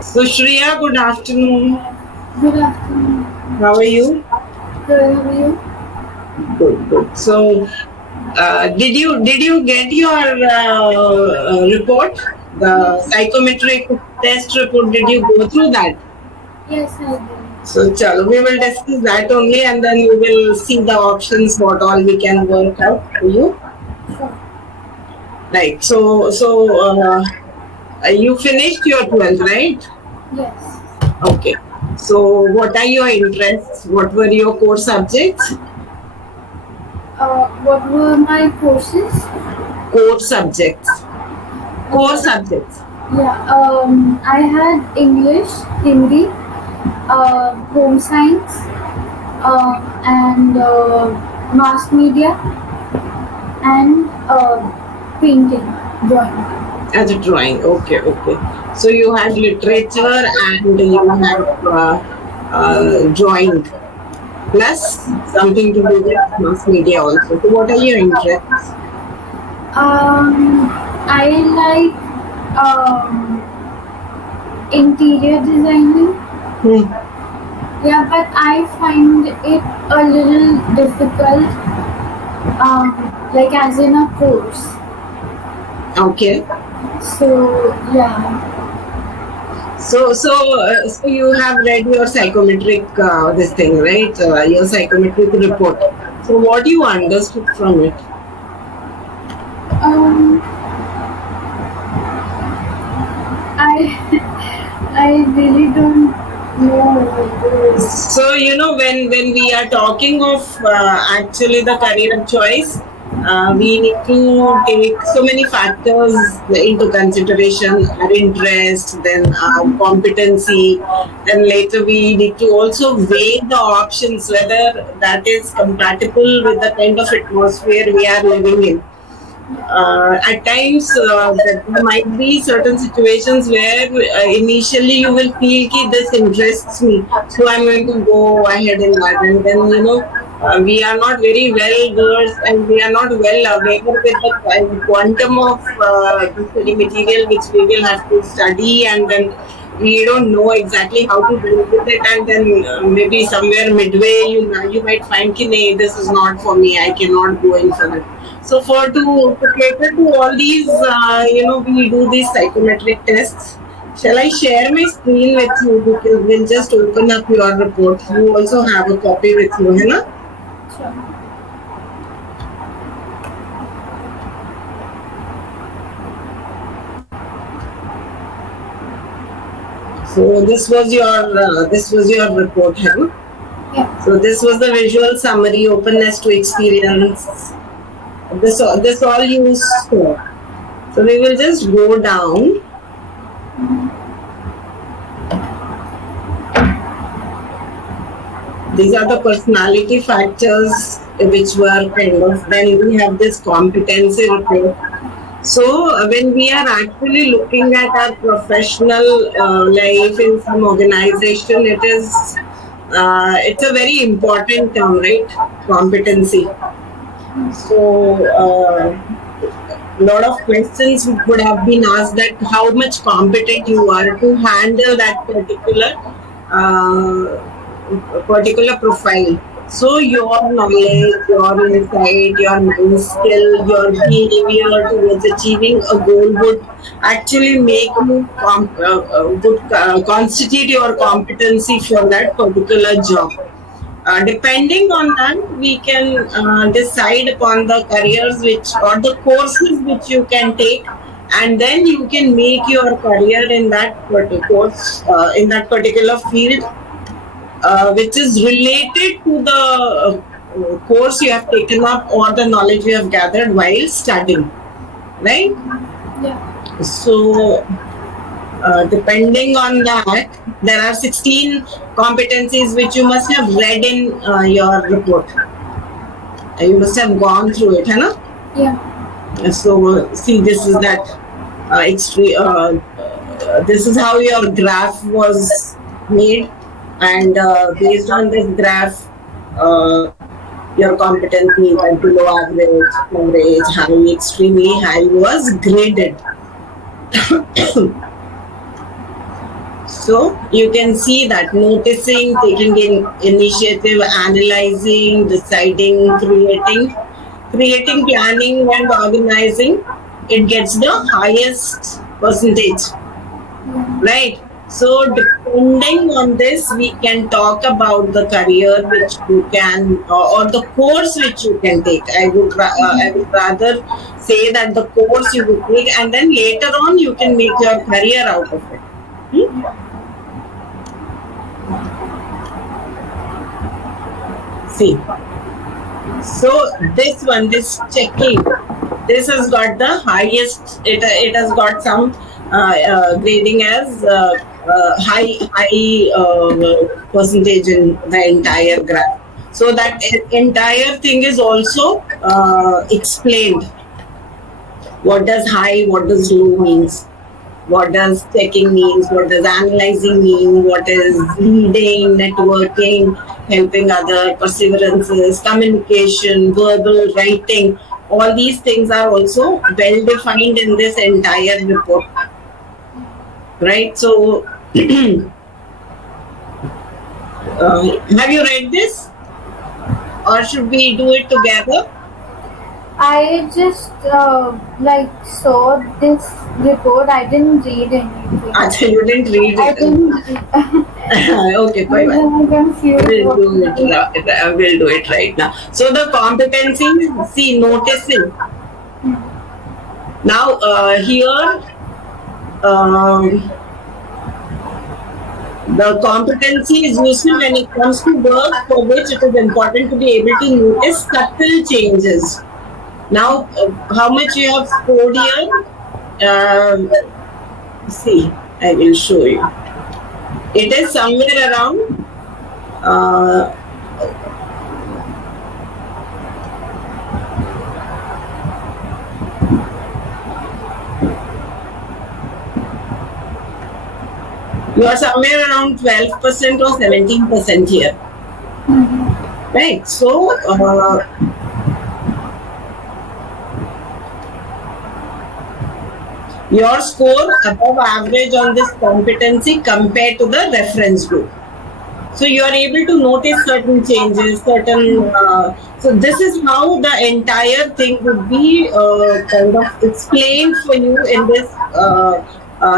So Shreya, good afternoon. Good afternoon. How are you? Good, how are you? Good. So, did you get your report, the Yes. psychometric test report? Did you go through that? Yes, I did. So, chalo, we will discuss that only, and then we will see the options what all we can work out for you. Sure. Right. You finished your 12th, right? Yes. Okay. So, what are your interests? What were your core subjects? What were my courses? Core subjects. Core Uh, subjects. yeah. I had English, Hindi, home science, and mass media, and painting, drawing. As a drawing, okay. So you had literature and you have drawing plus something to do with mass media also. So what are your interests? I like interior designing. Hmm. Yeah, but I find it a little difficult, like as in a course. Okay. So yeah, So you have read your psychometric this thing, right? Your psychometric report. So what you understood from it? um, I I really don't know what to. So when we are talking of actually the career choice, we need to take so many factors into consideration: our interest, then our competency, then later we need to also weigh the options whether that is compatible with the kind of atmosphere we are living in. At times there might be certain situations where initially you will feel ki this interests me, so I'm going to go ahead in that, and then we are not very well versed and we are not well aware with the quantum of the study material which we will have to study, and then we don't know exactly how to deal with it, and then maybe somewhere midway you might find ki nahi, this is not for me, I cannot go in for it. So to cater to all these, we do these psychometric tests. Shall I share my screen with you? Because we'll just open up your report. You also have a copy with you, है ना? Sure. So this was your report, है ना? Yeah. So this was the visual summary, openness to experience. This all you saw. So we will just go down. These are the personality factors which were kind of, then we have this competency report. So when we are actually looking at our professional life in some organization, it's a very important term, right? Competency. So a lot of questions would have been asked that how much competent you are to handle that particular profile. So your knowledge, your insight, your mind skill, your behavior towards achieving a goal would actually make you constitute your competency for that particular job. Depending on that, we can decide upon the careers which or the courses which you can take, and then you can make your career in that in that particular field, which is related to the course you have taken up or the knowledge you have gathered while studying, right? Yeah. So depending on that, there are 16 competencies which you must have read in your report. You must have gone through it, है ना? Yeah. So see, this is that extreme. This is how your graph was made, and based on this graph, your competency went below average, high, extremely high was graded. So you can see that noticing, taking in initiative, analyzing, deciding, creating, planning, and organizing, it gets the highest percentage, right? So depending on this, we can talk about the career which you can or the course which you can take. I would rather say that the course you would take, and then later on you can make your career out of it. See, so this checking, this has got the highest. It has got some grading as high percentage in the entire graph. So that entire thing is also explained. What does high, what does low means? What does checking means? What does analyzing mean? What is leading, networking, helping other, perseverances, communication, verbal, writing? All these things are also well defined in this entire report, right? So, have you read this, or should we do it together? I just saw this report. I didn't read anything. Actually, you didn't read I it. didn't. Okay, fine. I'm confused. We'll do it right now. So the competency, see, noticing. Now here, the competency is useful when it comes to work for which it is important to be able to notice subtle changes. Now, how much you have scored here? See, I will show you. It is somewhere around you are somewhere around 12% or 17% here. Right. So your score above average on this competency compared to the reference group. So you are able to notice certain changes, certain. So this is how the entire thing would be kind of explained for you in this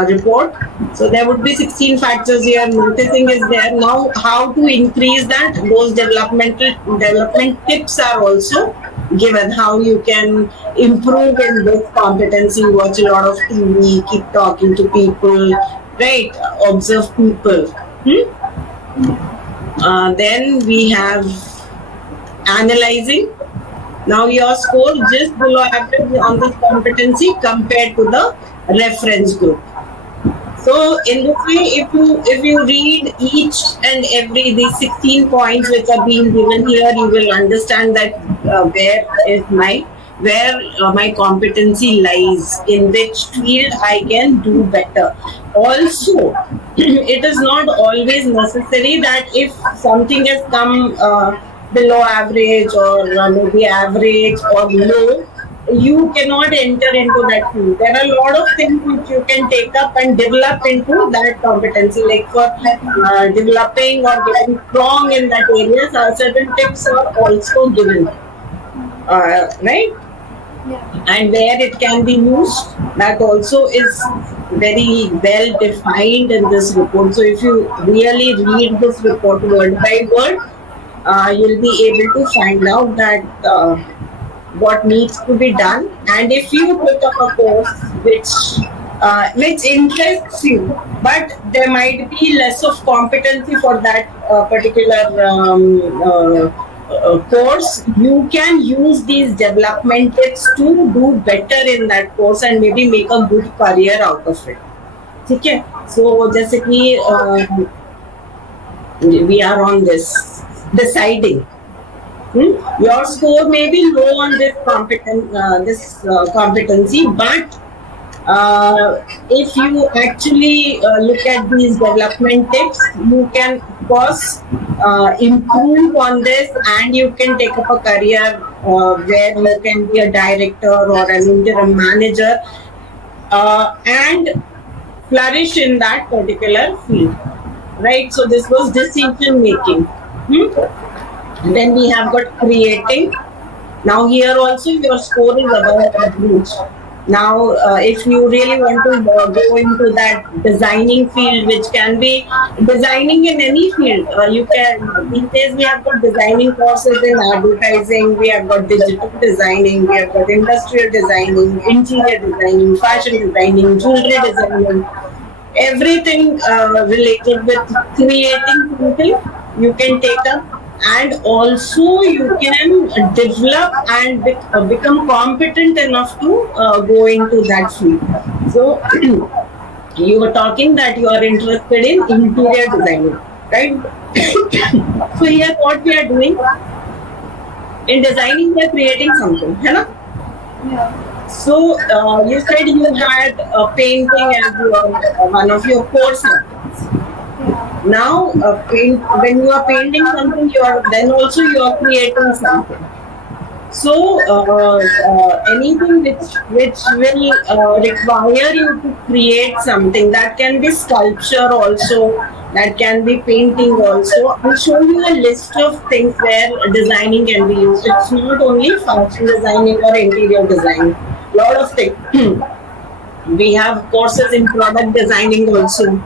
report. So there would be 16 factors here. Noticing is there. Now, how to increase that? Those development tips are also given. How you can improve in this competency. Watch a lot of TV. Keep talking to people. Right. Observe people. Then we have analyzing. Now your score just below average on this competency compared to the reference group. So in this way, if you read each and every these 16 points which are being given here, you will understand that where my competency lies, in which field I can do better. Also, it is not always necessary that if something has come below average or maybe average or low, you cannot enter into that field. There are a lot of things which you can take up and develop into that competency. Like for developing or getting strong in that area, certain tips are also given. Right? Yeah. And where it can be used, that also is very well defined in this report. So if you really read this report word by word, you'll be able to find out that what needs to be done. And if you pick up a course which interests you, but there might be less of competency for that particular course, you can use these development tips to do better in that course and maybe make a good career out of it. ठीक है? So जैसे कि we are on this deciding. Your score may be low on this competency, but if you actually look at these development tips, you can of course improve on this, and you can take up a career where you can be a director or an interim manager. And flourish in that particular field, right? So this was decision making. Then we have got creating. Now here also your score is above average. Now, if you really want to go into that designing field, which can be designing in any field, you can. These days we have got designing courses in advertising, we have got digital designing, we have got industrial designing, interior designing, fashion designing, jewelry designing, everything related with creating something you can take up, and also you can develop and become competent enough to go into that field. So you were talking that you are interested in interior designing, right? So here what we are doing in designing, we are creating something, है ना? Yeah. So you said you had painting as your one of your core subjects. Now, when you are painting something, you are then also you are creating something. So anything which will require you to create something, that can be sculpture also, that can be painting also. I'll show you a list of things where designing can be used. It's not only fashion designing or interior design. Lot of things. We have courses in product designing also.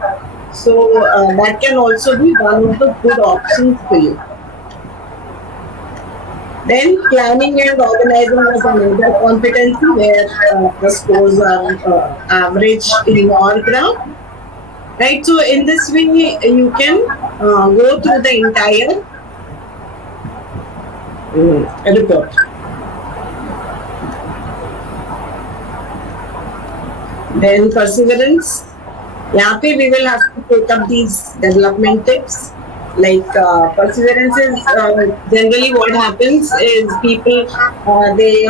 So that can also be one of the good options for you. Then planning and organizing was another competency where the scores are average in your graph. Right, so in this way you can go through the entire report. Then perseverance. यहाँ पे we will have to take up these development tips. Like perseverance is generally what happens is people they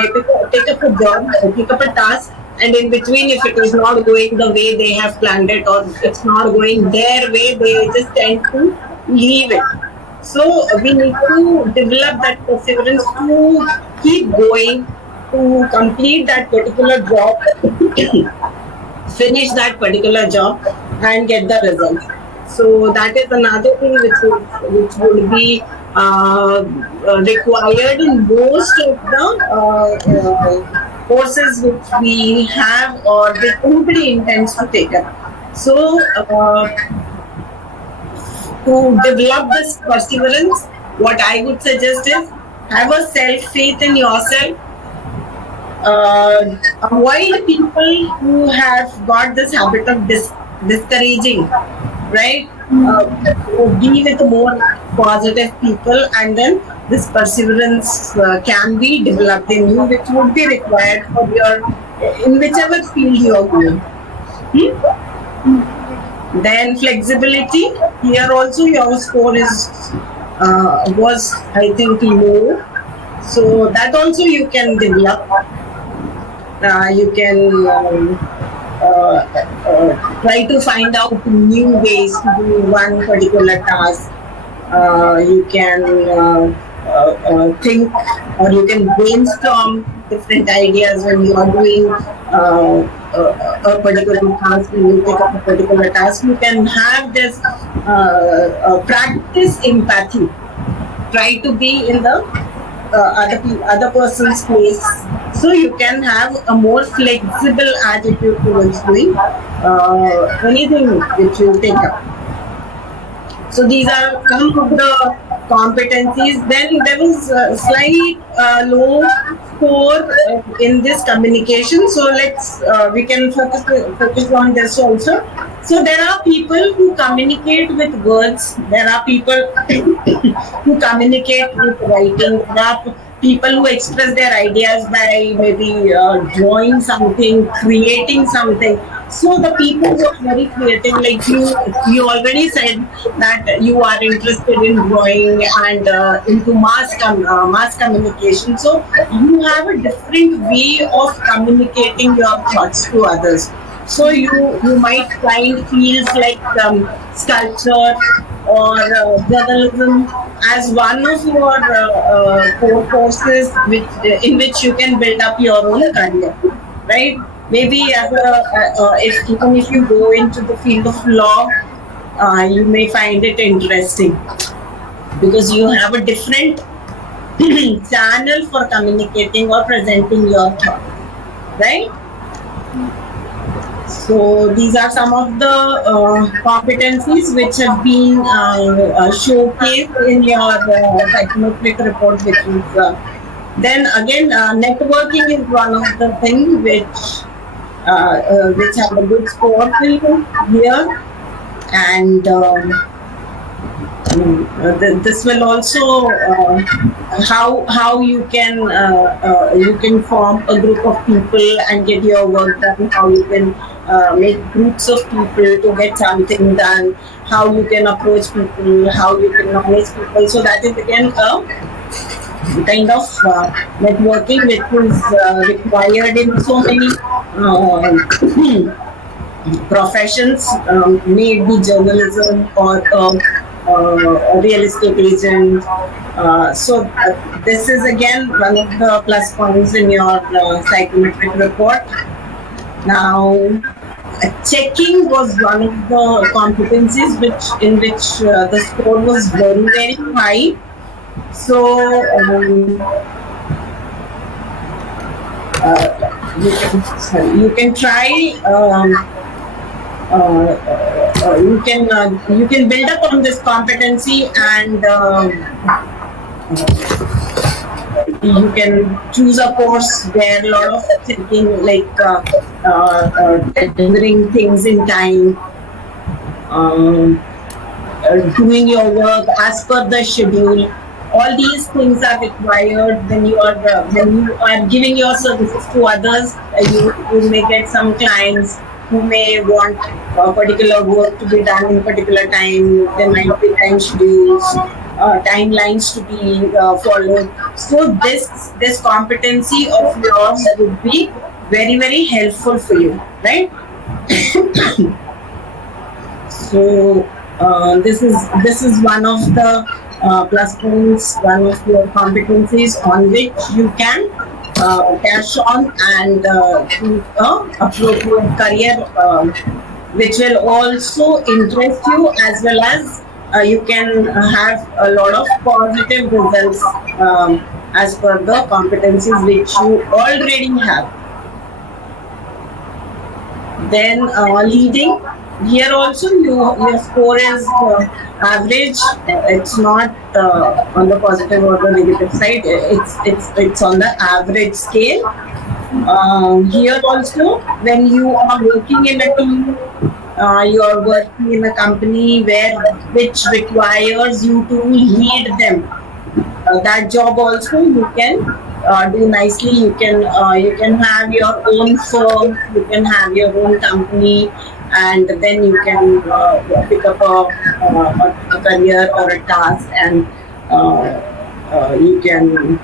take up a job, pick up a task, and in between, if it is not going the way they have planned it, or it's not going their way, they just tend to leave it. So we need to develop that perseverance to keep going, to complete that particular job, finish that particular job, and get the results. So that is another thing which would be required in most of the courses which we have or which anybody intends to take up. So to develop this perseverance, what I would suggest is have a self-faith in yourself. Avoid people who have got this habit of discouraging, right? Be with more positive people, and then this perseverance can be developed in you, which would be required for your in whichever field you are going. Then flexibility. Here also your score is was, I think, low. So that also you can develop. You can try to find out new ways to do one particular task. You can think, or you can brainstorm different ideas when you are doing a particular task. When you pick up a particular task, you can have this practice empathy. Try to be in the other person's place, so you can have a more flexible attitude towards doing anything which you take up. So these are some of the competencies. Then there was a slight low score in this communication. So let's we can focus on this also. So there are people who communicate with words. There are people who communicate with writing. There are people who express their ideas by maybe drawing something, creating something. So the people who are very creative, like you already said that you are interested in drawing and into mass communication. So you have a different way of communicating your thoughts to others. So you might find fields like sculpture or journalism as one of your core courses in which you can build up your own career, right? Maybe as if even if you go into the field of law, you may find it interesting because you have a different channel for communicating or presenting your thoughts, right? So these are some of the competencies which have been showcased in your psychometric report, which is then again networking is one of the things which have a good score for you here, and this will also how you can form a group of people and get your work done, how you can make groups of people to get something done, how you can approach people, how you can manage people. So that is again a kind of networking which is required in so many professions, may it be journalism or a real estate agent. So this is again one of the plus points in your psychometric report. Now, checking was one of the competencies in which the score was very, very high. So you can try. You can build up on this competency, and you can choose a course where a lot of thinking, like delivering things in time, doing your work as per the schedule. All these things are required when you are giving your services to others. You may get some clients who may want a particular work to be done in particular time. There might be time schedules, timelines to be followed. So this competency of yours would be very, very helpful for you, right? So this is one of the plus points, one of your competencies on which you can cash on and do appropriate career, which will also interest you, as well as you can have a lot of positive results as per the competencies which you already have. Then leading, here also your score is average. It's not on the positive or the negative side. It's on the average scale. Here also, when you are working in a team, you are working in a company which requires you to lead them. That job also you can do nicely. You can have your own firm, you can have your own company, and then you can pick up a career or a task, and you can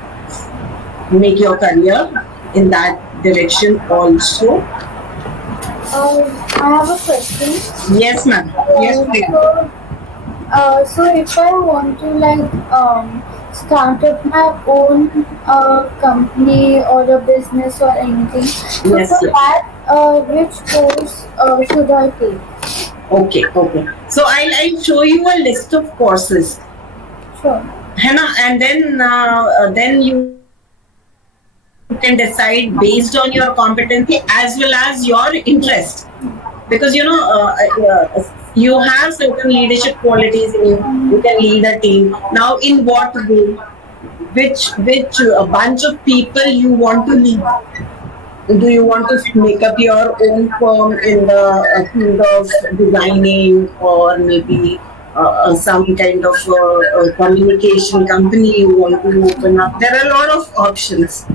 make your career in that direction also. I have a question. Yes, ma'am. Yes, please. So if I want to start up my own company or a business or anything, so Yes, for yes. that, which course should I take? Okay. So I'll show you a list of courses. Sure. And then you can decide based on your competency as well as your interest, because you have certain leadership qualities in you. You can lead a team. Now, in what way? Which bunch of people you want to lead? Do you want to make up your own firm in the field of designing, or maybe some kind of communication company you want to open up? There are a lot of options.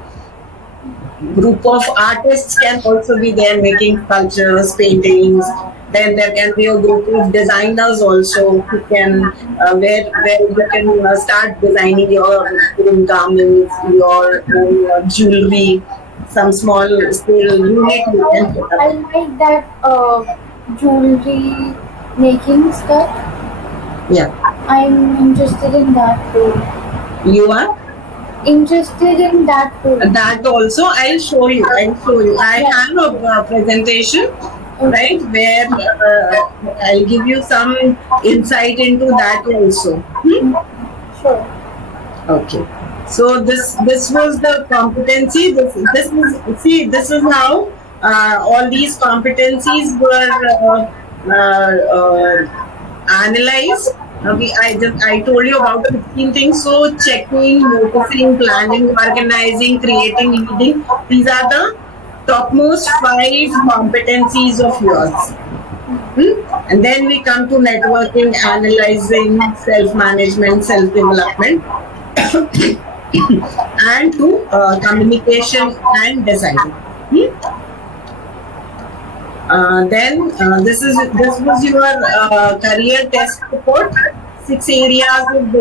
Group of artists can also be there making sculptures, paintings. Then there can be a group of designers also who can where you can start designing your own garments, your own jewelry, some small scale unit you can put I up. like that jewelry making stuff. Yeah, I'm interested in that too. you are. interested in that too. That also I'll show you. I have a presentation, right, where I'll give you some insight into that also. Sure. Okay. So this was the competency. This is how all these competencies were analyzed. I told you about 15 things. So checking, noticing, planning, organizing, creating, leading. These are the topmost 5 competencies of yours. And then we come to networking, analyzing, self-management, self-development, and to communication and design. Then this was your career test report. 6 areas of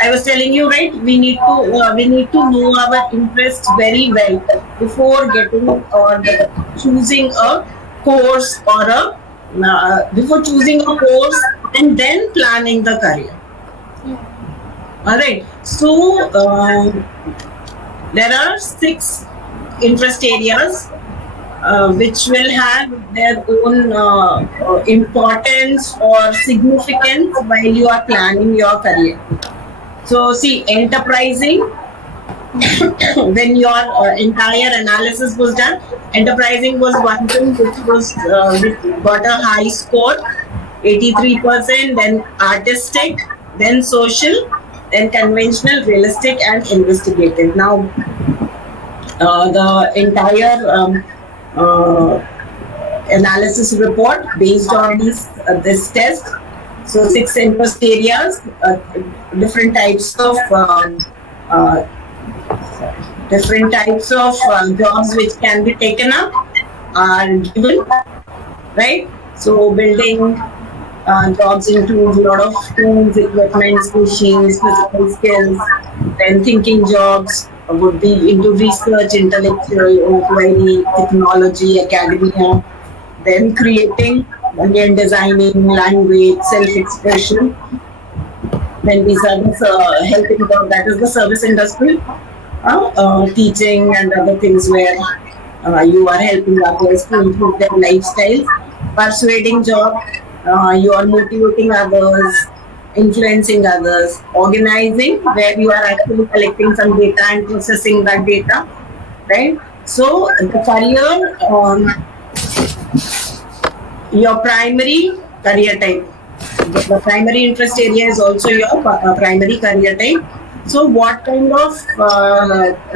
I was telling you, right? We need to know our interests very well before getting or choosing a course or before choosing a course and then planning the career. All right. So there are 6 interest areas which will have their own importance or significance while you are planning your career. So see, enterprising, when your entire analysis was done, enterprising was one thing which got a high score, 83%, then artistic, then social, then conventional, realistic, and investigative. Now, the entire analysis report based on this test. So 6 interest areas, different types of jobs which can be taken up are given, right? So building jobs include a lot of tools, equipment, machines, physical skills. Then thinking jobs would be into research, intellectual inquiry, technology, academia. Then creating, again designing, language, self-expression. Then these are the helping job, that is the service industry, teaching and other things where you are helping others to improve their lifestyles. Persuading job, you are motivating others, influencing others. Organizing, where you are actually collecting some data and processing that data, right? So the career, your primary career type. The primary interest area is also your primary career type. So what kind of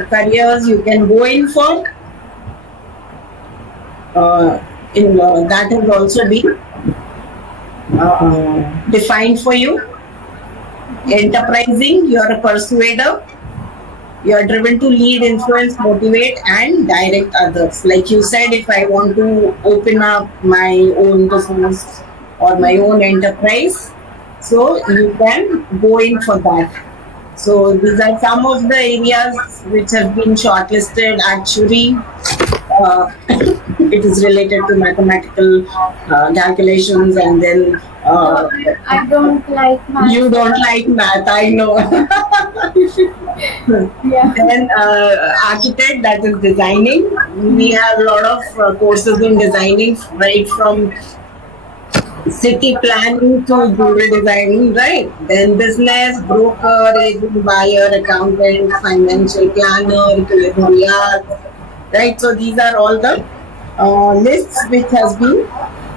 careers you can go in for, that has also been defined for you. Enterprising, you are a persuader. You are driven to lead, influence, motivate, and direct others. Like you said, if I want to open up my own business or my own enterprise, so you can go in for that. So these are some of the areas which have been shortlisted. Actually, it is related to mathematical calculations, and then I don't like math. You don't like math, I know. Yeah. Then architect, that is designing. We have a lot of courses in designing, right from city planning to jewelry designing, right? Then business, broker, agent, buyer, accountant, financial planner, culinary arts, right? So these are all the lists which has been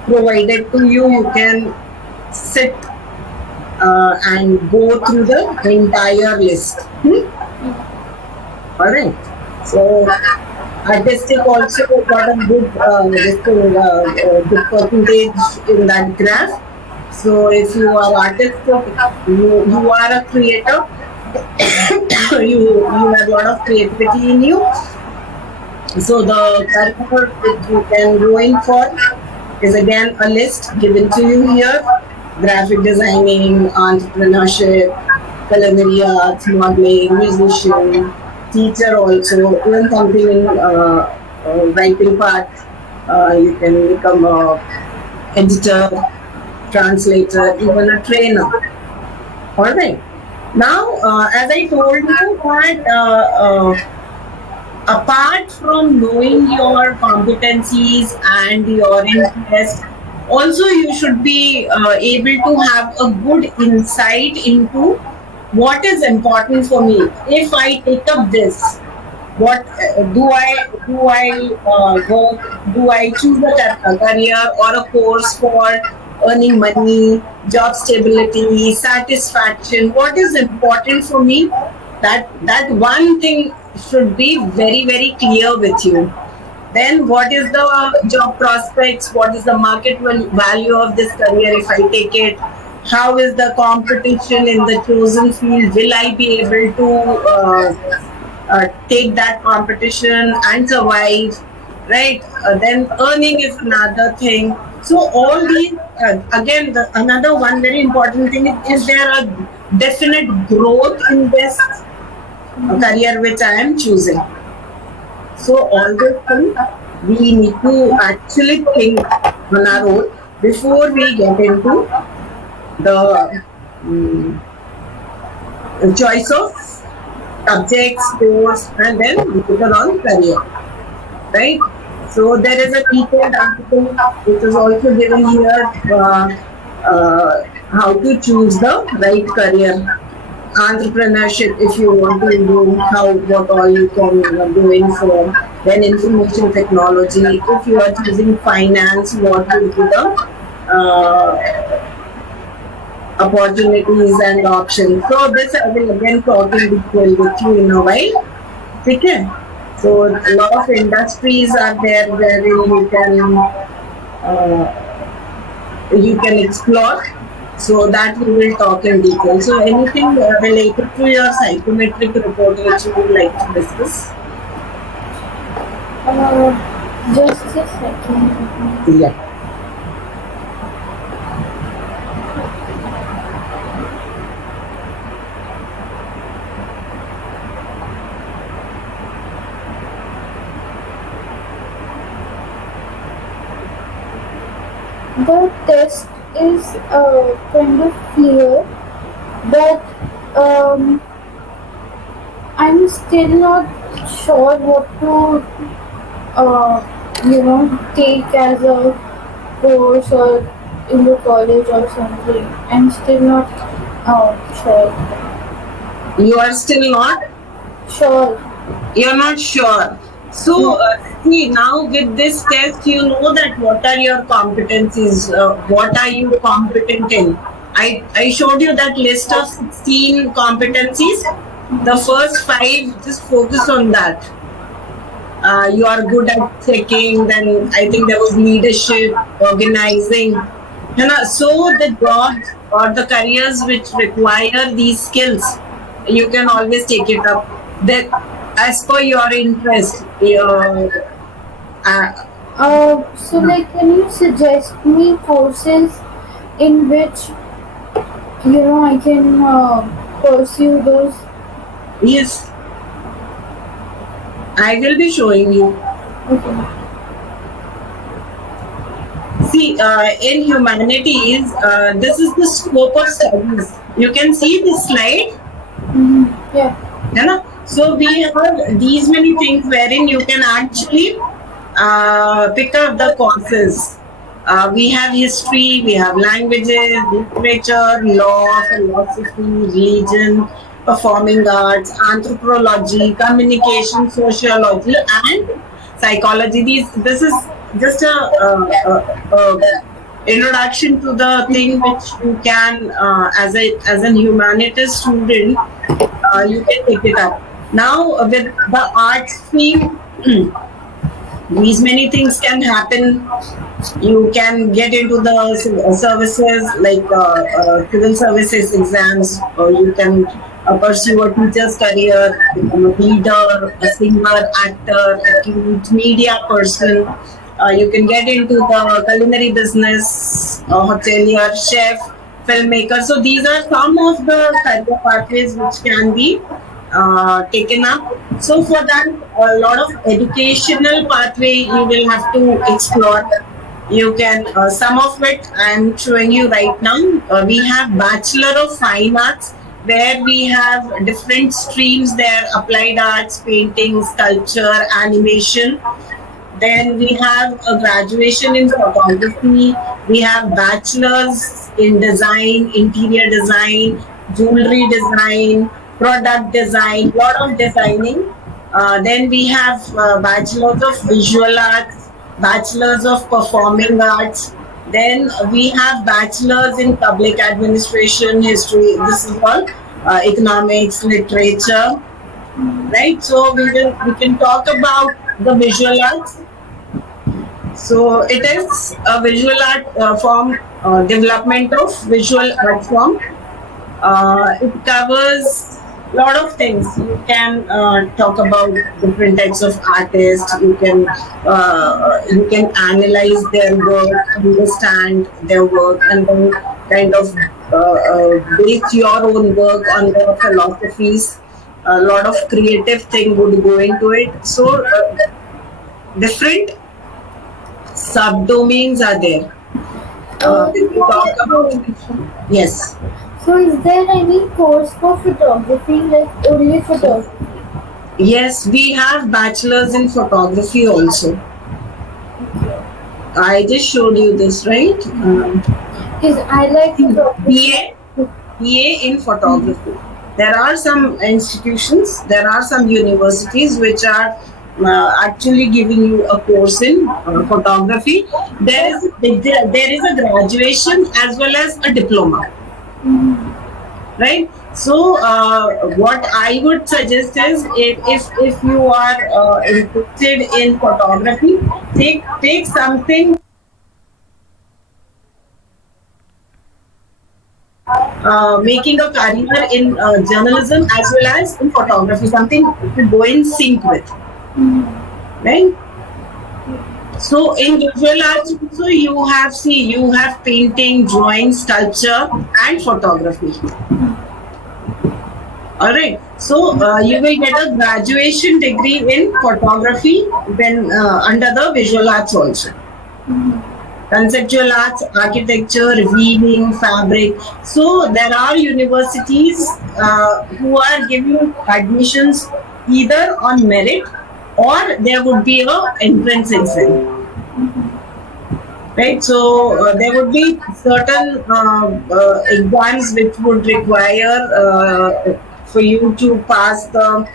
provided to you. You can sit and go through the entire list. All right. So artistic also got a good good percentage in that graph. So if you are artistic, you are a creator. you have a lot of creativity in you. So the career which you can go in for is again a list given to you here: graphic designing, entrepreneurship, culinary arts, modeling, musician, teacher also, even something in writing part. You can become a editor, translator, even a trainer. All right. Now, as I told you that apart from knowing your competencies and your interest, also you should be able to have a good insight into what is important for me. If I take up this, what do I work? Do I choose a career or a course for earning money, job stability, satisfaction? What is important for me? That one thing should be very very clear with you. Then what is the job prospects? What is the market value of this career if I take it? How is the competition in the chosen field? Will I be able to take that competition and survive? Right? Then earning is another thing. So all these again, another one very important thing is there a definite growth in this career which I am choosing. So all these things we need to actually think on our own before we get into the choice of subjects, course, and then later on career. Right? So there is a detailed article which is also given here how to choose the right career. Entrepreneurship, if you want to do how what all you can do in for, then information technology. If you are choosing finance, what will be the opportunities and options. So this I will again talk in detail with you in a while. Okay. So a lot of industries are there wherein you can explore. So that we will talk in detail. So anything related to your psychometric report which you would like to discuss? Just a second. Yeah. The test is kind of clear, but I'm still not sure what to, take as a course or in the college or something. I'm still not sure. You are still not? Sure. You're not sure. So, see, now with this test, you know that what are your competencies, what are you competent in. I showed you that list of 16 competencies. The first 5, just focus on that. You are good at checking, then I think there was leadership, organizing. So the jobs or the careers which require these skills, you can always take it up. That as per your interest, So, like, can you suggest me courses in which I can pursue those? yes, I will be showing you. Okay. See, in humanities, this is the scope of studies. You can see this slide. Yeah. So we have these many things wherein you can actually pick up the courses. We have history, we have languages, literature, law, philosophy, religion, performing arts, anthropology, communication, sociology, and psychology. This is just a introduction to the thing which you can, as an humanities student, you can pick it up. Now with the arts stream, these many things can happen. You can get into the services like civil services exams, or you can pursue a teacher's career, become a leader, a singer, actor, athlete, media person. You can get into the culinary business, hotelier, chef, filmmaker. So these are some of the career pathways which can be taken up. So for that, a lot of educational pathway you will have to explore. You can, some of it I am showing you right now. We have Bachelor of Fine Arts, where we have different streams there: applied arts, painting, sculpture, animation. Then we have a graduation in photography. We have bachelors in design, interior design, jewelry design, product design, lot of designing. Then we have bachelors of visual arts, bachelors of performing arts. Then we have bachelors in public administration, history. This is all economics, literature, right? So we can talk about the visual arts. So it is a visual art form, development of visual art form. It covers a lot of things. You can talk about different types of artists. You can analyze their work, understand their work, and then kind of base your own work on their philosophies. A lot of creative thing would go into it. So different subdomains are there. If we talk about, yes. So is there any course for photography, like only photography? Yes, we have bachelors in photography also. I just showed you this, right? Because I like photography. BA in photography. There are some institutions, there are some universities which are actually giving you a course in photography. There is a graduation as well as a diploma, right? So what I would suggest is, if you are interested in photography, take something. Making a career in journalism as well as in photography, something to go in sync with, right? So in visual arts, also you have painting, drawing, sculpture, and photography. All right. So you will get a graduation degree in photography when under the visual arts also. Conceptual arts, architecture, weaving, fabric. So there are universities who are giving admissions either on merit, or there would be a entrance exam. Right, so there would be certain exams which would require for you to pass the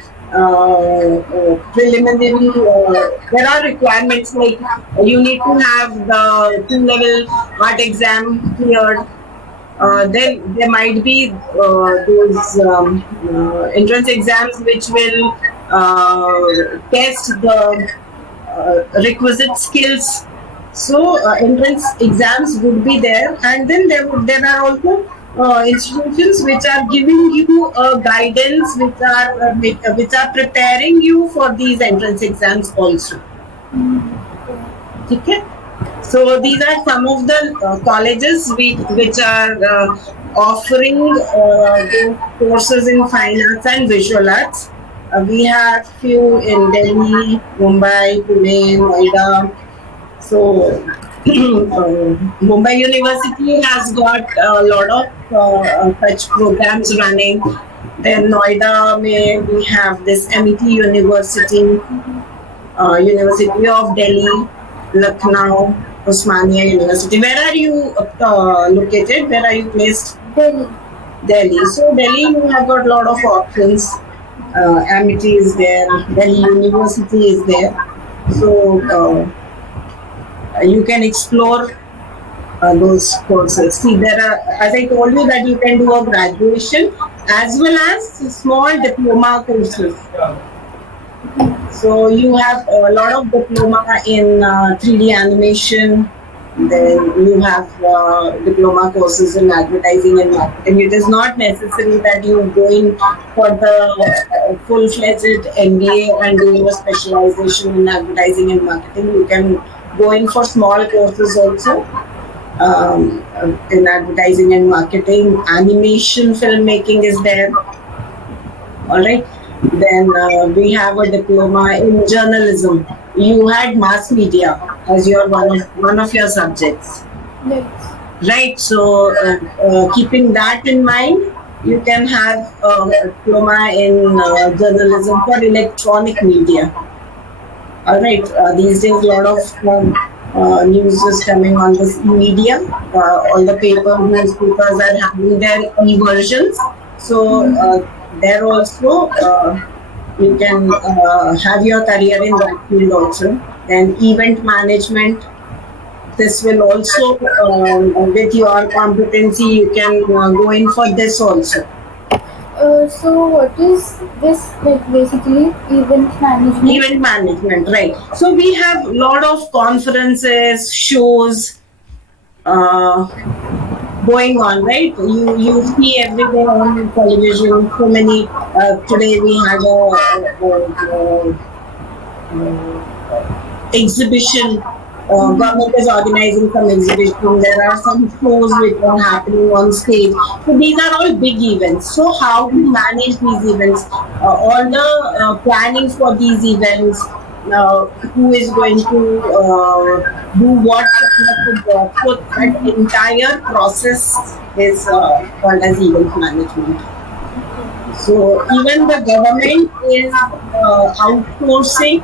preliminary. There are requirements like you need to have the 2-level art exam cleared. Then there might be those entrance exams which will test the requisite skills. So entrance exams would be there, and then there are also institutions which are giving you guidance, which are preparing you for these entrance exams also. Okay. So these are some of the colleges which are offering those courses in fine arts and visual arts. We have few in Delhi, Mumbai, Pune, Noida. So Mumbai University has got a lot of such programs running. Then Noida, we have this MET University, University of Delhi, Lucknow, Osmania University. Where are you located? Where are you placed? Delhi. Delhi. So Delhi, you have got a lot of options. Amity is there. Delhi University is there. So you can explore those courses. See, there are, as I told you, that you can do a graduation as well as small diploma courses. So you have a lot of diploma in 3D animation. Then you have diploma courses in advertising and marketing. It is not necessary that you go in for the full-fledged MBA and do a specialization in advertising and marketing. You can go in for small courses also in advertising and marketing. Animation, filmmaking is there. All right. Then we have a diploma in journalism. You had mass media as your one of your subjects. Yes. Right. So keeping that in mind, you can have a diploma in journalism for electronic media. All right. These days, a lot of news is coming on this media. All the newspapers are having their e-versions. So there also you can have your career in that field also. Then event management. This will also, with your competency, you can go in for this also. So what is this like basically event management? Event management, right? So we have a lot of conferences, shows going on, right? You see every day on television. So many. Today we had a exhibition. Government is organizing some exhibition. There are some shows which are happening on stage. So these are all big events. So how we manage these events, all the planning for these events, who is going to do what kind of job. So that entire process is called as event management. So even the government is outsourcing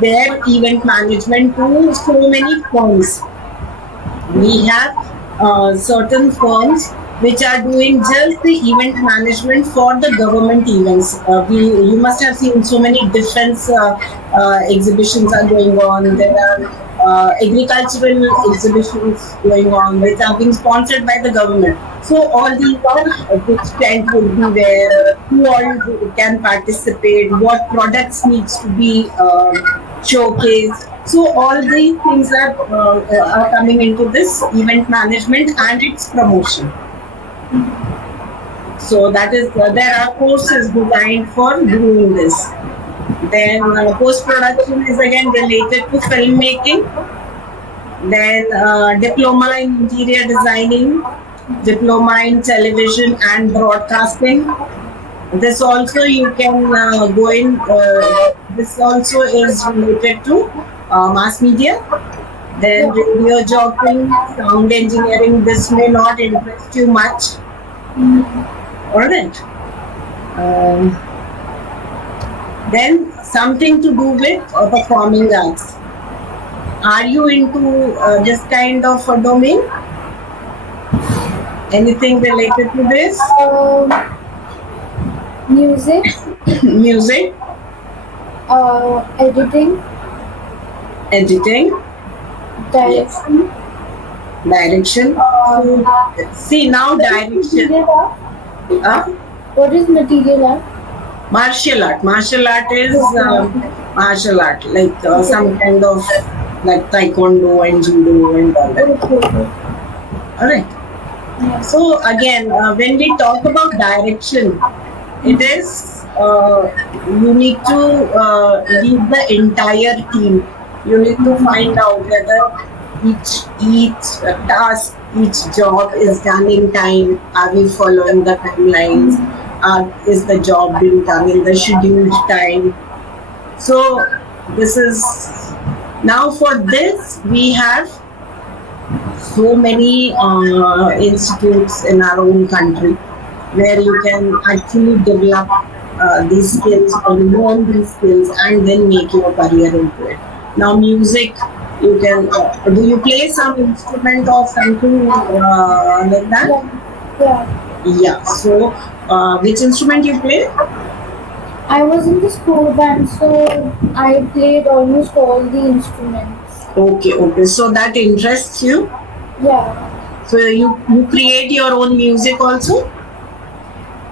their event management to so many firms. We have certain firms which are doing just the event management for the government events. You must have seen so many defense exhibitions are going on. There are agricultural exhibitions going on which are being sponsored by the government. So all these are which tent would be there, who all can participate, what products needs to be showcased. So all these things are coming into this event management and its promotion. So that is there are courses designed for doing this. Then post production is again related to filmmaking. Then diploma in interior designing, diploma in television and broadcasting. This also you can go in. This also is related to mass media. Then radio jockeying, sound engineering. This may not interest you much. All right. Then something to do with performing arts. Are you into this kind of a domain? Anything related to this? Music. Music. Editing. Editing. Direction. Direction. See now direction. What is material art? Martial art. Martial art is martial art, like some kind of like taekwondo and judo and all that. All right. So again, when we talk about direction, it is you need to lead the entire team. You need to find out whether each task, each job is done in time. Are we following the timelines? Is the job being done in the scheduled time? So this is now for this we have so many institutes in our own country where you can actually develop these skills or learn these skills and then make your career into it. Now music, you can do you play some instrument or something like that? Yeah. So which instrument you play? I was in the school band, so I played almost all the instruments. Okay. So that interests you? Yeah. So you create your own music also?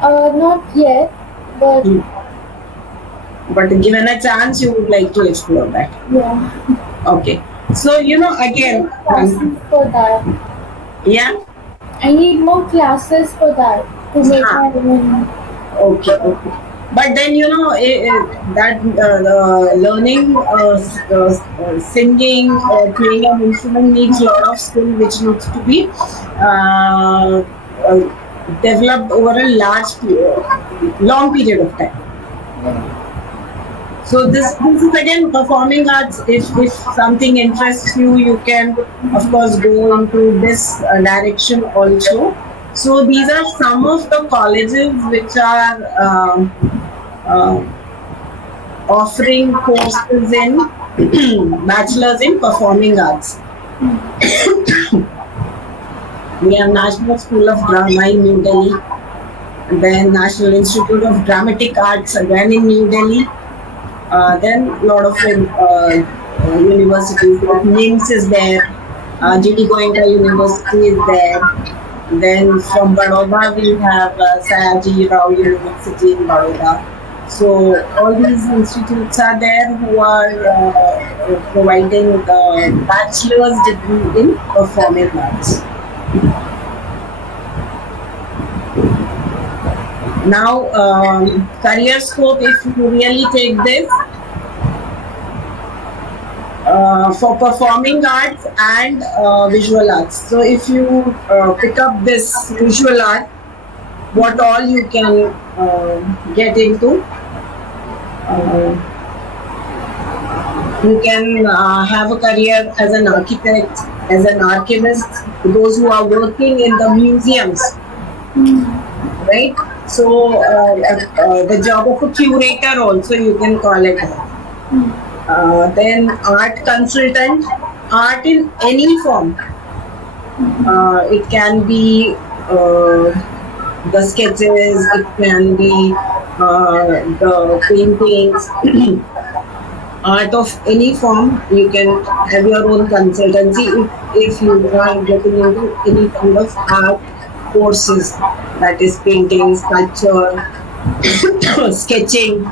Not yet, but but given a chance, you would like to explore that. Yeah. Okay. So again. Classes for that. Yeah. I need more classes for that to make my own. Okay. But then that learning singing or playing an instrument needs a lot of skill, which needs to be developed over a long period of time. So this is again performing arts. If something interests you, you can of course go into this direction also. So these are some of the colleges which are uh, offering courses in bachelor's in performing arts. We have National School of Drama in New Delhi, then National Institute of Dramatic Arts again in New Delhi. Then a lot of universities like NIMS is there, GD Goenka University is there. Then from Baroda we have Sayaji Rao University in Baroda. So all these institutes are there who are providing the bachelor's degree in performing arts. Now, career scope, if you really take this, for performing arts and visual arts. So if you pick up this visual art, what all you can get into. You can have a career as an architect, as an archivist, those who are working in the museums, right? So the job of a curator also you can call it. Then art consultant, art in any form. It can be the sketches, it can be the paintings, art of any form. You can have your own consultancy if you are getting into any kind of art courses, that is painting, sculpture, sketching,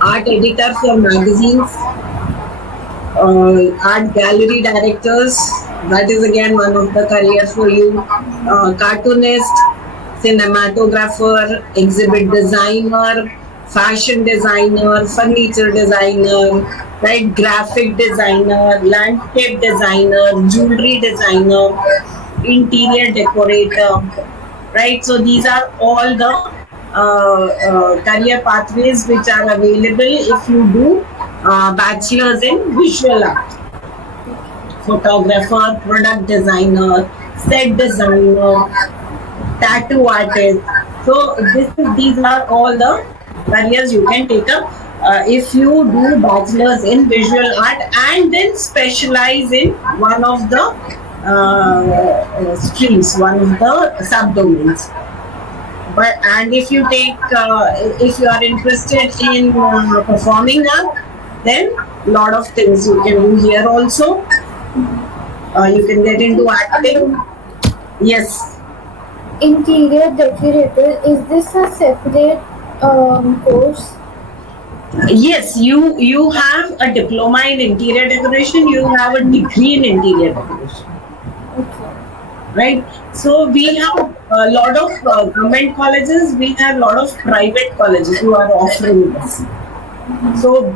art editor for magazines, art gallery directors, that is again one of the careers for you, cartoonist, cinematographer, exhibit designer, fashion designer, furniture designer, right, graphic designer, landscape designer, jewelry designer, interior decorator, right? So these are all the career pathways which are available if you do bachelor's in visual art. Photographer, product designer, set designer, tattoo artist. So these are all the careers you can take up if you do bachelor's in visual art and then specialize in one of the streams, one of the subdomains. And if you take, if you are interested in performing art, then a lot of things you can do here also. You can get into acting. Yes. Interior decorator, is this a separate course? Yes, you have a diploma in interior decoration. You have a degree in interior decoration. Okay. Right. So we have a lot of government colleges. We have a lot of private colleges who are offering this. So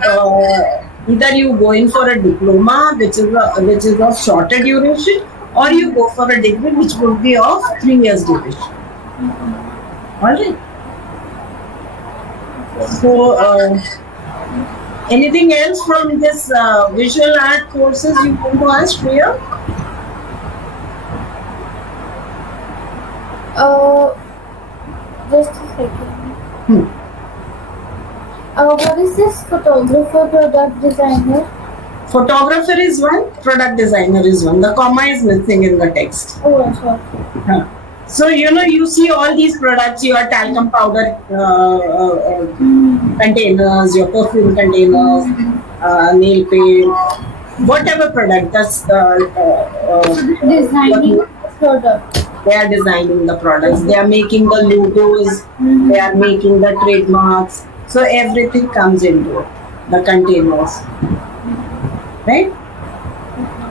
either you go in for a diploma, which is of shorter duration, or you go for a degree which would be of 3 years duration. All right. So anything else from this visual art courses you want to ask, Priya? Just a second. What is this photographer, product designer? Photographer is one, product designer is one. The comma is missing in the text. Oh, sorry. So, you see all these products, your talcum powder containers, your perfume containers, nail paint, whatever product, that's Designing product. They are designing the products, they are making the logos, they are making the trademarks. So everything comes into it, the containers, right?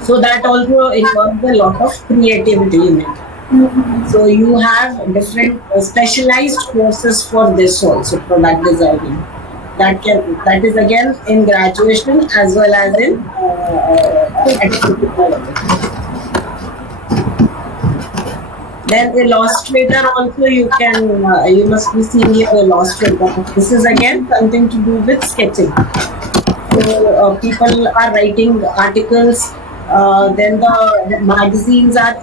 So that also involves a lot of creativity in it. So you have different specialized courses for this also, product designing. That is again in graduation as well as in Then illustrator also you must be seeing here illustrator. This is again something to do with sketching. So people are writing articles Then the magazines are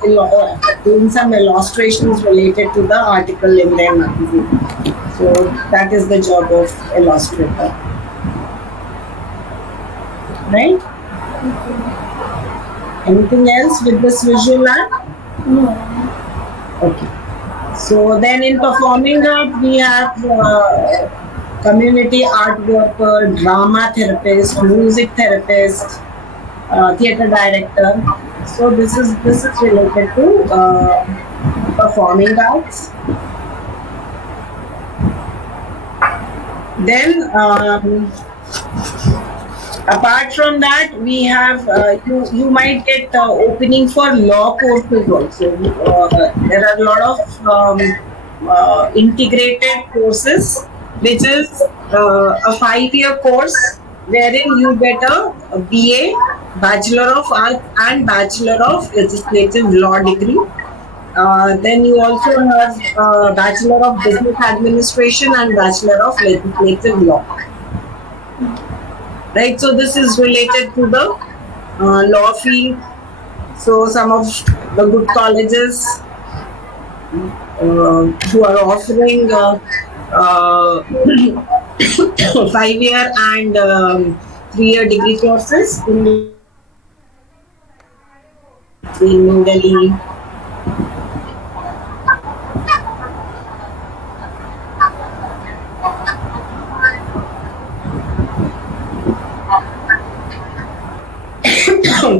doing some illustrations related to the article in their magazine. So that is the job of illustrator, right? Anything else with this visual art? No. Okay. So then in performing art, we have community art worker, drama therapist, music therapist, theater director. So this is related to performing arts. Then apart from that, we have you might get opening for law courses also. There are a lot of integrated courses, which is a 5-year course wherein you get a BA, Bachelor of Arts, and Bachelor of Legislative Law degree. Then you also have Bachelor of Business Administration and Bachelor of Legislative Law. Right, so this is related to the law field. So some of the good colleges who are offering 5-year and 3-year degree courses in New Delhi.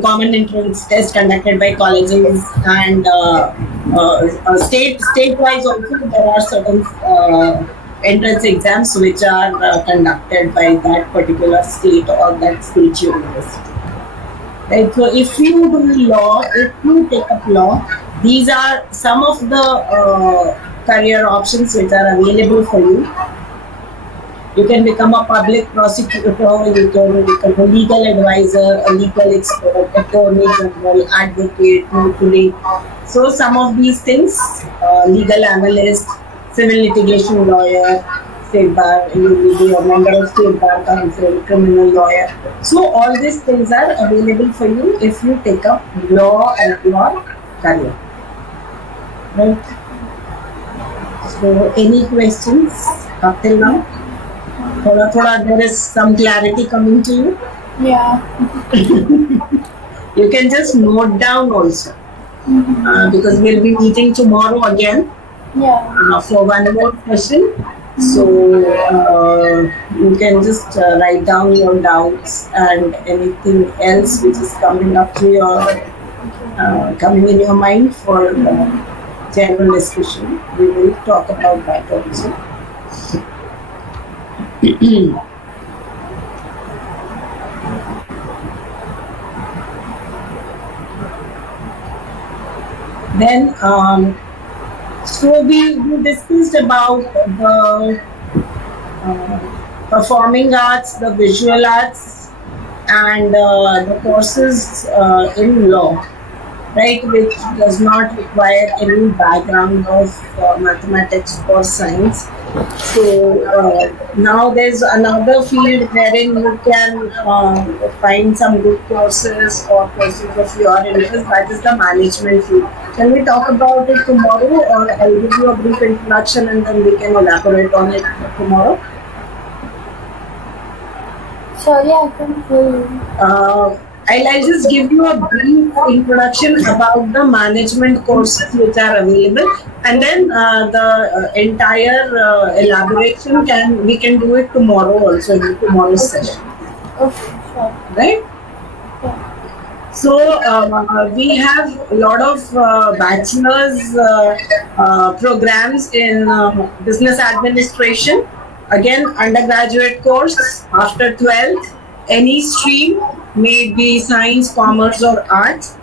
Common entrance test conducted by colleges and state-wise also there are certain entrance exams which are conducted by that particular state or that state university. Right. So if you do law, if you take up law, these are some of the career options which are available for you. You can become a public prosecutor, you can become a legal advisor, a legal expert, attorney general, advocate, notary. So some of these things, legal analyst, civil litigation lawyer, state bar, you will be a member of state bar council, criminal lawyer. So all these things are available for you if you take up law as your career. Right? So any questions up till now? Thoda, there is some clarity coming to you. Yeah. You can just note down also, because we'll be meeting tomorrow again. Yeah. For one more session. So you can just write down your doubts and anything else which is coming up to your coming in your mind for general discussion. We will talk about that also. Then, so we discussed about the performing arts, the visual arts, and the courses in law, right, which does not require any background of mathematics or science. So now there's another field wherein you can find some good courses or courses of your interest. That is the management field. Can we talk about it tomorrow, or I'll give you a brief introduction and then we can elaborate on it tomorrow? Sorry, I couldn't hear you. I'll just give you a brief introduction about the management courses which are available, and then the entire elaboration we can do it tomorrow also in tomorrow's session. Okay, sure. Right? Yeah. So we have a lot of bachelor's programs in business administration. Again, undergraduate course after 12th, any stream, may it be science, commerce or arts.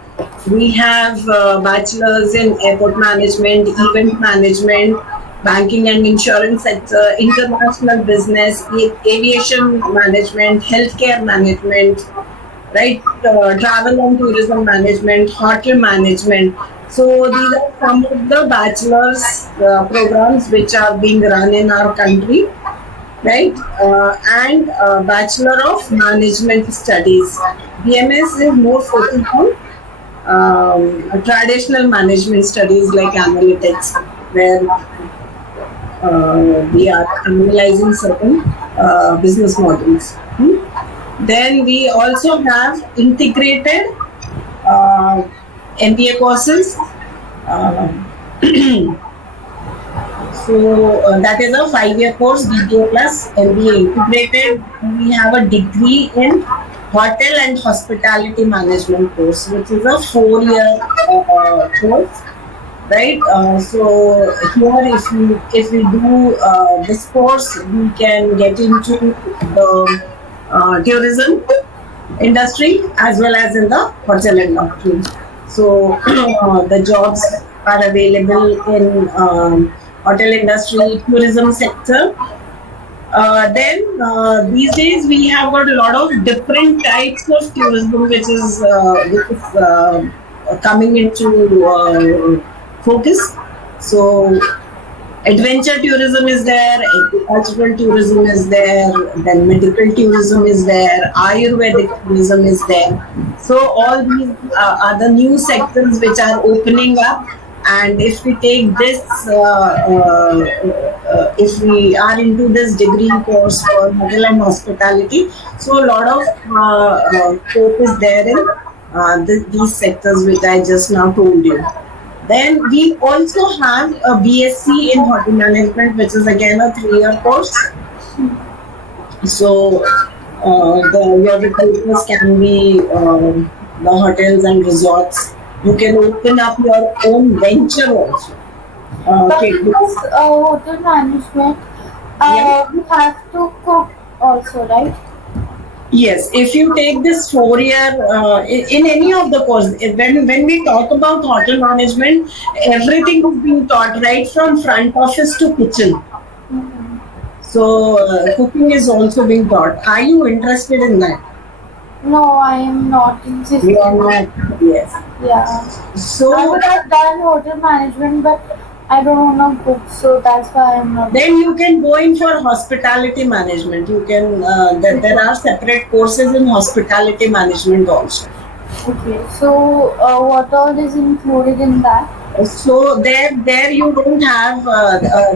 We have bachelors in airport management, event management, banking and insurance sector, international business, aviation management, healthcare management, right? Travel and tourism management, hotel management. So these are some of the bachelor's programs which are being run in our country, right? And Bachelor of Management Studies. BMS is more focused on traditional management studies like analytics, where we are analyzing certain business models. Then we also have integrated MBA courses. Uh, so that is a 5-year course, BBA plus MBA integrated. We have a degree in hotel and hospitality management course, which is a 4-year course, right? So here, if we do this course, we can get into the tourism industry as well as in the hotel industry. So the jobs are available in hotel industry, tourism sector. Then these days we have got a lot of different types of tourism which is coming into focus. So adventure tourism is there, agricultural tourism is there, then medical tourism is there, Ayurvedic tourism is there. So all these are the new sectors which are opening up. And if we take this, if we are into this degree course for hotel and hospitality, so a lot of scope is there in these sectors which I just now told you. Then we also have a BSc in hotel management, which is again a 3-year course. So your recruiters can be the hotels and resorts. You can open up your own venture also. But because hotel management, you have to cook also, right? Yes, if you take this 4-year in any of the course, when we talk about hotel management, everything is being taught right from front office to kitchen. So cooking is also being taught. Are you interested in that? No, I am not interested. You are not. Yes. Yeah. So I would have done hotel management, but I don't know cook, so that's why I'm not. Then you can go in for hospitality management. You can there are separate courses in hospitality management also. Okay, so what all is included in that? So there you don't have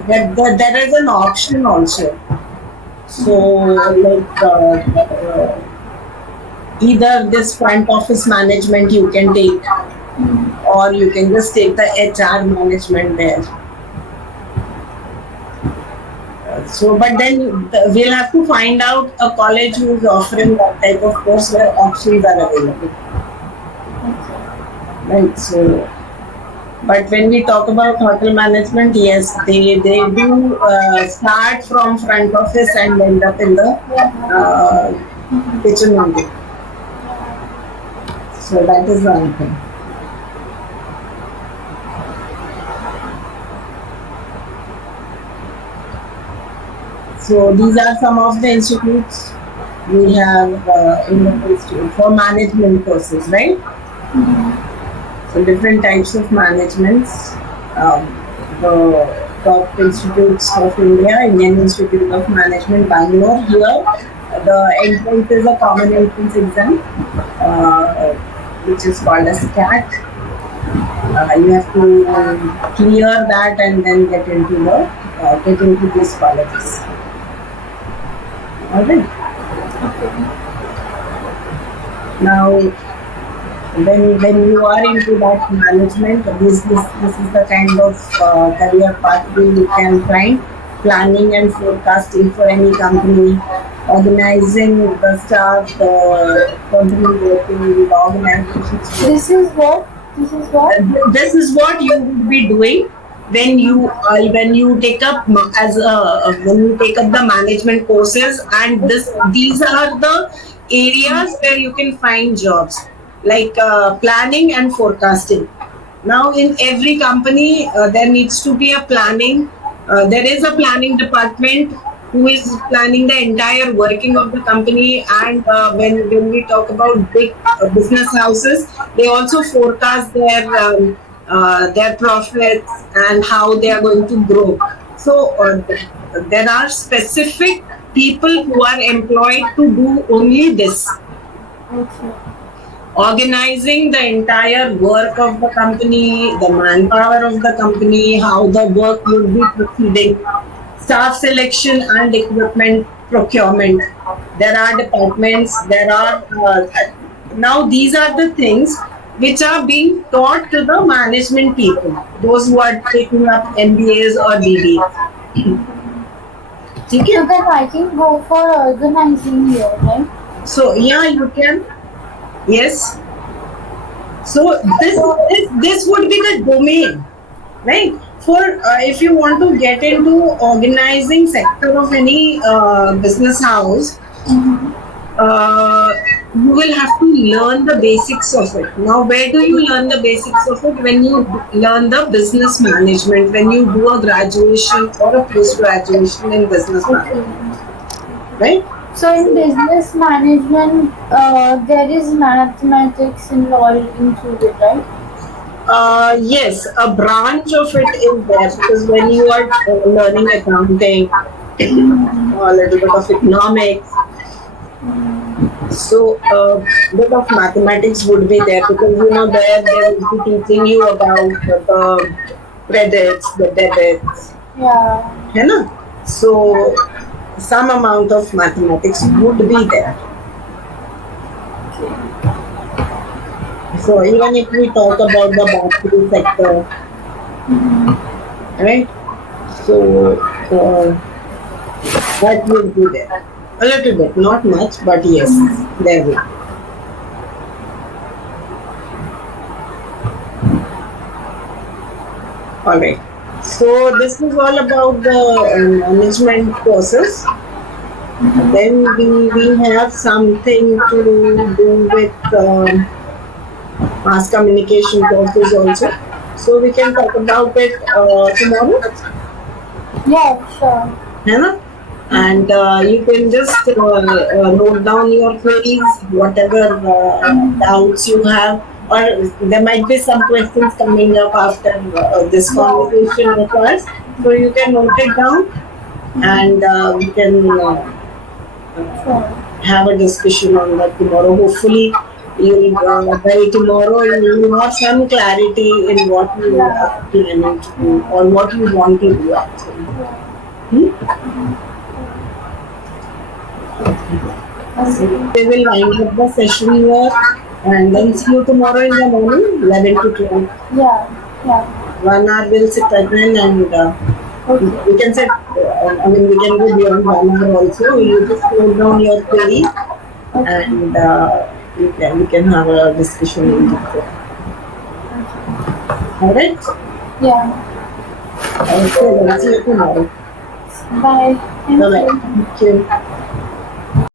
there is an option also. So like either this front office management you can take, or you can just take the HR management there. So, but then we'll have to find out a college who is offering that type of course where options are available. Right. So, but when we talk about hotel management, yes, they do start from front office and end up in the kitchen only. So that is one thing. So these are some of the institutes we have in the institute for management courses, right? So different types of managements. The top institutes of India, Indian Institute of Management, Bangalore. Here, the entrance is a common entrance exam, which is called as CAT. You have to clear that and then get into these colleges. All right. Now, when you are into that management, this is the kind of career pathway you can find. Planning and forecasting for any company, organizing the staff, the company working with organizations. This is what? This is what you would be doing when you take up when you take up the management courses, and these are the areas where you can find jobs, like planning and forecasting. Now in every company there needs to be a planning. There is a planning department who is planning the entire working of the company, and when we talk about big business houses, they also forecast their profits and how they are going to grow. So there are specific people who are employed to do only this. Okay. organizing the entire work of the company, the manpower of the company, how the work would be proceeding, staff selection and equipment procurement. There are departments, there are, now these are the things which are being taught to the management people, those who are taking up MBAs or BBAs. So then I can go for organizing here, right? So yeah, you can. Yes. So this would be the domain, right? For if you want to get into organizing sector of any business house, you will have to learn the basics of it. Now, where do you learn the basics of it? When you learn the business management, when you do a graduation or a post graduation in business management, right? So in business management, there is mathematics involved into it, right? Yes, a branch of it is there because when you are learning accounting, a little bit of economics, so a bit of mathematics would be there because there they will be teaching you about the credits, the debits, Yeah. so some amount of mathematics would be there. So even if we talk about the battery sector, right? So that would be there. A little bit, not much, but yes, there will. All right. So this is all about the management process. Then we have something to do with mass communication courses also. So we can talk about it tomorrow. Yeah, sure. Yeah. And you can just note down your queries, whatever doubts you have, or there might be some questions coming up after this conversation with us. So you can note it down, and we can have a discussion on that tomorrow. Hopefully, by tomorrow you will have some clarity in what you are planning to do or what you want to do actually. So we will wind up the session here and then see you tomorrow in the morning, 11 to 12. Yeah. 1 hour we'll sit again and we can set, we can go beyond 1 hour also. You just note down your query and we can have a discussion in detail. Alright? Yeah. Okay, then see you tomorrow. Bye. Thank Bye-bye. you. Thank you.